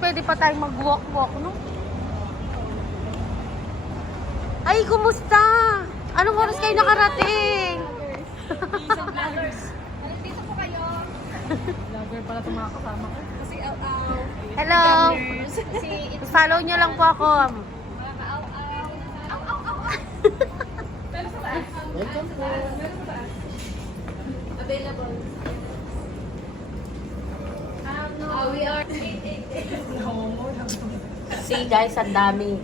pwede pa tayong mag-walk-walk, no? Ay, kumusta? Anong oras kayo nakarating? Dito po kayo. Vlogger pala itong mga kasama ko. Kasi Hello! Kasi Follow nyo lang po ako. mga Pero sa taas. Welcome po. Available. We are 888. See guys, ang dami.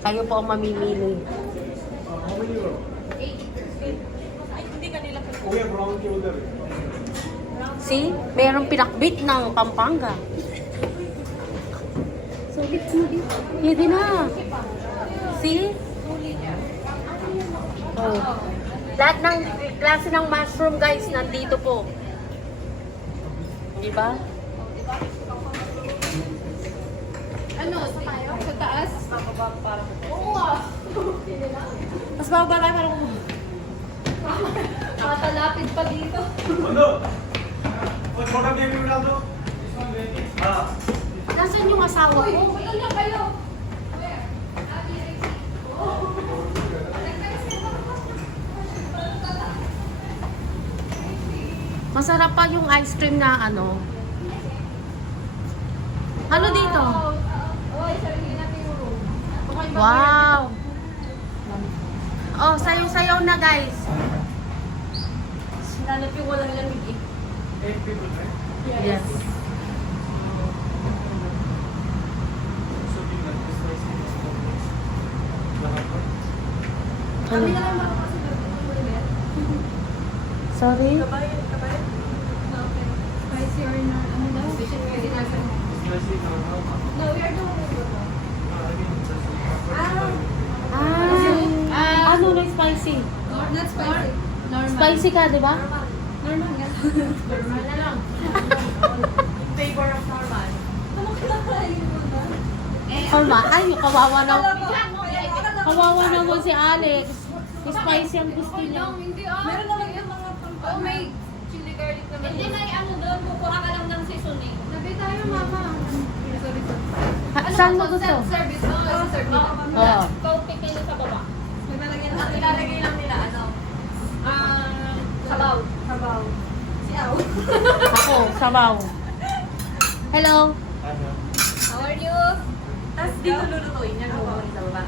Kayo po ang mamimili. Ay, hindi kanila po. See? Merong pinakbit ng Pampanga. Sulit, sulit. Pwede na. See? Oh. Lahat ng klase ng mushroom guys, nandito po. Diba? Ano, sa tayo? Sa taas? Oo nga. Mas bababa tayo parang Matalapit pa dito. बंदो वो छोटा बेबी उठा दो हाँ Nasaan yung asawa Uy, ko? wala lang kayo. Masarap pa yung ice cream na ano. Ano dito? Uy, sarili natin yung room. Wow! Oh, sayaw-sayaw na guys. Sinanap yung walang lamig eh. 8 people right Yes. so we got this nice Ano? Kami na lang makapasok ng Sorry? Kabayan. Okay. Spicy or na, ano daw? No, we are doing it. Ano na spicy? Not spicy. Normal. Spicy ka, di ba? Normal nga. Normal na lang. In favor of normal. Ano kinakain mo na? Kalma. Ay, kawawa na. Kawawa naman si Alex. Spicy ang gusto niya. Hindi ah. Meron naman yung mga pampano. Oh, may chili garlic naman. Hindi na ano doon. Kukuha ka lang ng seasoning. Sabi tayo, mama. Sorry. Saan mo gusto? Self-service. Oo, service. Oo. Paupik kayo sa baba. Ilalagay lang nila, ano? Sabaw. Sabaw. Siyaw. Ako, sabaw. Hello. How are you? Tapos dito lulutuin yan. Sa baba.